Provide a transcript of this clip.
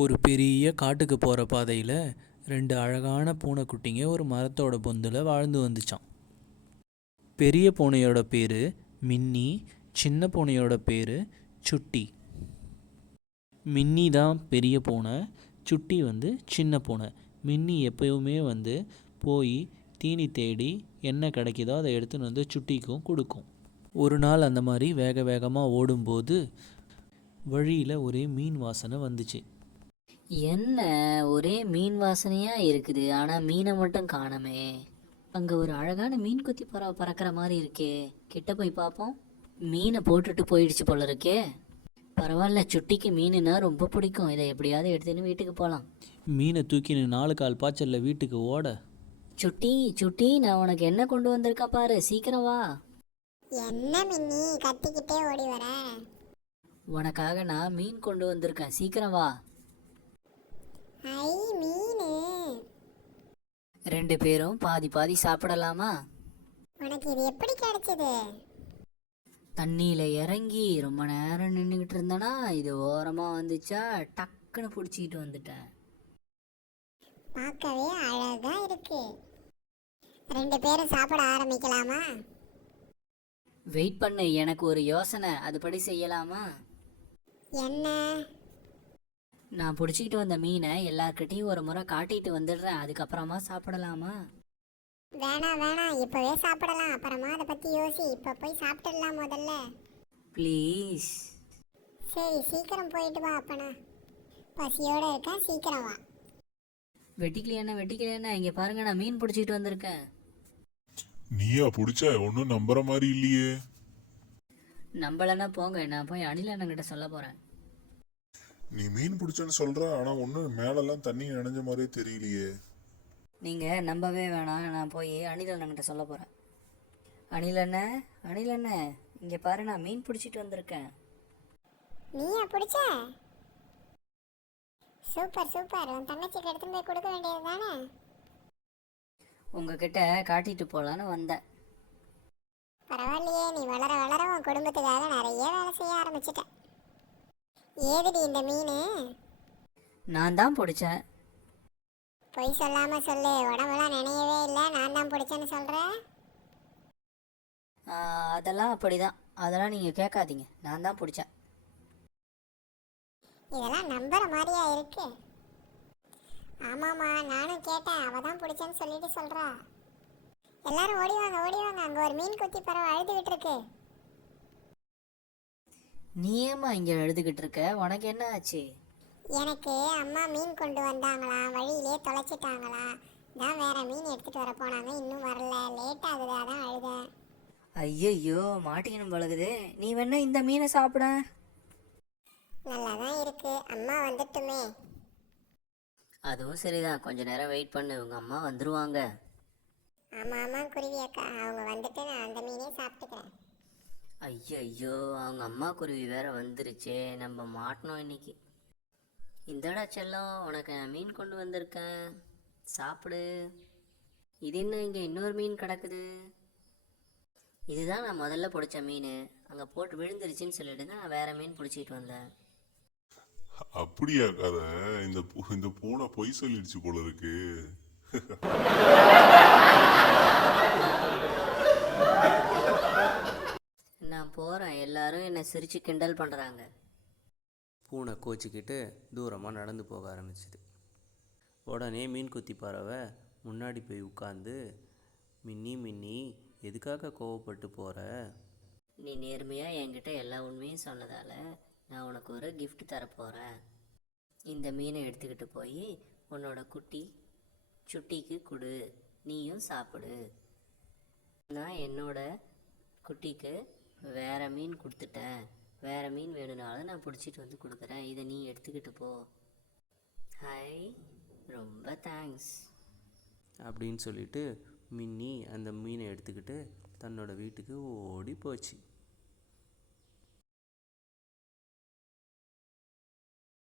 ஒரு பெரிய காட்டுக்கு போகிற பாதையில் ரெண்டு அழகான பூனைக்குட்டிங்க ஒரு மரத்தோட பொந்தில் வாழ்ந்து வந்துச்சான். பெரிய பூனையோட பேர் மின்னி, சின்ன பூனையோட பேர் சுட்டி. மின்னி தான் பெரிய பூனை, சுட்டி சின்ன பூனை. மின்னி எப்போவுமே போய் தீனி தேடி என்ன கிடைக்குதோ அதை எடுத்துன்னு சுட்டிக்கும் கொடுக்கும். ஒரு நாள் அந்த மாதிரி வேக வேகமாக ஓடும்போது வழியில் ஒரே மீன் வாசனை வந்துச்சு. என்ன ஒரே மீன் வாசனையா இருக்குது, ஆனா மீனை மட்டும் காணமே. அங்க ஒரு அழகான மீன் குத்தி பறக்கிற மாதிரி இருக்கே, கிட்ட போய் பார்ப்போம். மீனை போட்டுட்டு போயிடுச்சு போல இருக்கே. பரவாயில்ல, சுட்டிக்கு மீனுன்னா ரொம்ப பிடிக்கும். இதை எப்படியாவது எடுத்துன்னு வீட்டுக்கு போகலாம். மீனை தூக்கின்னு 4 கால் பாய்ச்சல்ல வீட்டுக்கு ஓட, சுட்டி சுட்டி, நான் உனக்கு என்ன கொண்டு வந்திருக்கா பாரு, சீக்கிரம் வா. என்ன மின்னி கத்திக்கிட்டே ஓடி வர? உனக்காக நான் மீன் கொண்டு வந்திருக்கேன், சீக்கிரம் வா. ஐ மீனு. 2 பேரும் பாதி பாதி சாப்பிடலாமா? உனக்கு இது எப்படி கிடைச்சது? தண்ணியில் இறங்கி ரொம்ப நேரம் நின்றுக்கிட்டு இருந்தேனா, இது ஓரமாக வந்துச்சா, டக்குன்னு பிடிச்சிக்கிட்டு வந்துட்டேன். பார்க்கவே அழகா இருக்கு. 2 பேரும் சாப்பிட ஆரம்பிக்கலாமா? வெயிட் பண்ணு, எனக்கு ஒரு யோசனை, அதுபடி செய்யலாமா? என்ன? நான் பிடிச்சிக்கிட்டு வந்த மீனை எல்லார்கிட்டையும் ஒரு முறை காட்டிட்டு வந்துடுறேன், அதுக்கப்புறமா சாப்பிடலாமா? வேணாம் வேணாம், இப்பவே சாப்பிடலாம், அப்புறமா அதை பத்தி யோசி. இப்ப போய் சாப்பிட்டுடலாம் முதல்ல. ப்ளீஸ். சரி, சீக்கிரம் போயிட்டு வா. அப்பனா பசியோட இருக்க, சீக்கிரம் வா. வெட்டிக்கலையா, இங்க பாருங்க, நான் மீன் பிடிச்சிக்கிட்டு வந்திருக்கேன். நீயா பிடிச்ச? ஒன்னும் நம்புற மாதிரி இல்லையே. நம்பலன்னா போங்க, நான் போய் அணில் அண்ணங்கிட்ட சொல்ல போறேன். நீ மீன் பிடிச்சன்னு சொல்ற, ஆனா ஒன்னும் மேலெல்லாம் தண்ணி நனைஞ்ச மாதிரியே தெரியலையே. நீங்க நம்பவே வேணாம், நான் போய் அணில் அண்ணங்கிட்ட சொல்ல போறேன். அணில் அண்ணன், இங்க பாரு, நான் மீன் பிடிச்சிட்டு வந்திருக்கேன். நீயா பிடிச்ச? Super super. உன் தங்கச்சிக்கு எடுத்து போய் கொடுக்க வேண்டியது தானே? உங்ககிட்ட காட்டிட்டு போலான்னு வந்தேன். பரவாயில்லையே, நீ வளர வளர உன் குடும்பத்துக்காக நிறைய வேலை செய்ய ஆரம்பிச்சிட்ட. ஏதுடி இந்த மீன்? நான் தான் பிடிச்சேன். பொய் சொல்லாம சொல்லு, உடம்பெல்லாம் நினையவே இல்லை, நான் தான் பிடிச்சேன்னு சொல்ற. அதெல்லாம் அப்படிதான், அதெல்லாம் நீங்க கேட்காதீங்க, நான் தான் பிடிச்சேன். இதெல்லாம் நம்புற மாதிரியா இருக்கு? ஆமாமா, நானும் கேட்டேன், அவ தான் பிடிச்சேன்னு சொல்லிட்டு சொல்றா. எல்லாரும் ஓடிவாங்க ஓடிவாங்க, அங்க ஒரு மீன் கொத்தி பறவை அழுதுகிட்டு இருக்கு. நீ ஏமா இங்க எழுதுகிட்டு இருக்க? உனக்கு என்ன ஆச்சு? எனக்கு அம்மா மீன் கொண்டு வந்தாங்களாம், வழியிலே தொலைச்சிட்டாங்களாம். தான் வேற மீன் எடுத்துட்டு வர போனாங்க, இன்னும் வரல, லேட் ஆகுது, அதான் அழுதேன். ஐயோ, மாட்டிக்கணும் பழகுது. நீ வேணா இந்த மீனை சாப்பிட. நல்லாதான் இருக்கு, அம்மா வந்துட்டுமே. அதுவும் சரிதான், கொஞ்ச நேரம் வெயிட் பண்ணு, உங்க அம்மா வந்துருவாங்க. ஆமா ஆமா குருவி அக்கா, அவங்க வந்துட்டு நான் அந்த மீனே சாப்பிட்டுக்கிறேன். ஐயோ, அவங்க அம்மா குருவி வேற வந்துருச்சே, நம்ம மாட்டணும் இன்னைக்கு. இந்தடா செல்லம், உனக்கு நான் மீன் கொண்டு வந்திருக்கேன், சாப்பிடு. இது என்ன, இங்கே இன்னொரு மீன் கிடக்குது? இதுதான் நான் முதல்ல பிடிச்ச மீன், அங்கே போட்டு விழுந்துருச்சுன்னு சொல்லிட்டு தான் நான் வேற மீன் பிடிச்சிட்டு வந்தேன். அப்படியா கதை? இந்த பூனை பொய் சொல்லிடுச்சு போல இருக்கு. நான் போகிறேன், எல்லாரும் என்னை சிரித்து கிண்டல் பண்ணுறாங்க. பூனை கோச்சிக்கிட்டு தூரமாக நடந்து போக ஆரம்பிச்சிது. உடனே மீன் குத்தி பறவை முன்னாடி போய் உட்காந்து, மின்னி எதுக்காக கோவப்பட்டு போகிற? நீ நேர்மையாக என்கிட்ட எல்லா உண்மையும் சொன்னதால் நான் உனக்கு ஒரு கிஃப்ட் தரப்போகிறேன். இந்த மீனை எடுத்துக்கிட்டு போய் உன்னோட குட்டி சுட்டிக்கு கொடு, நீயும் சாப்பிடு. நான் என்னோட குட்டிக்கு வேற மீன் கொடுத்துட்டேன், வேற மீன் வேணும்னாலும் நான் பிடிச்சிட்டு கொடுக்குறேன், இதை நீ எடுத்துக்கிட்டு போ. ஹாய், ரொம்ப தேங்க்ஸ் அப்படின்னு சொல்லிட்டு மின்னி அந்த மீனை எடுத்துக்கிட்டு தன்னோட வீட்டுக்கு ஓடி போச்சு.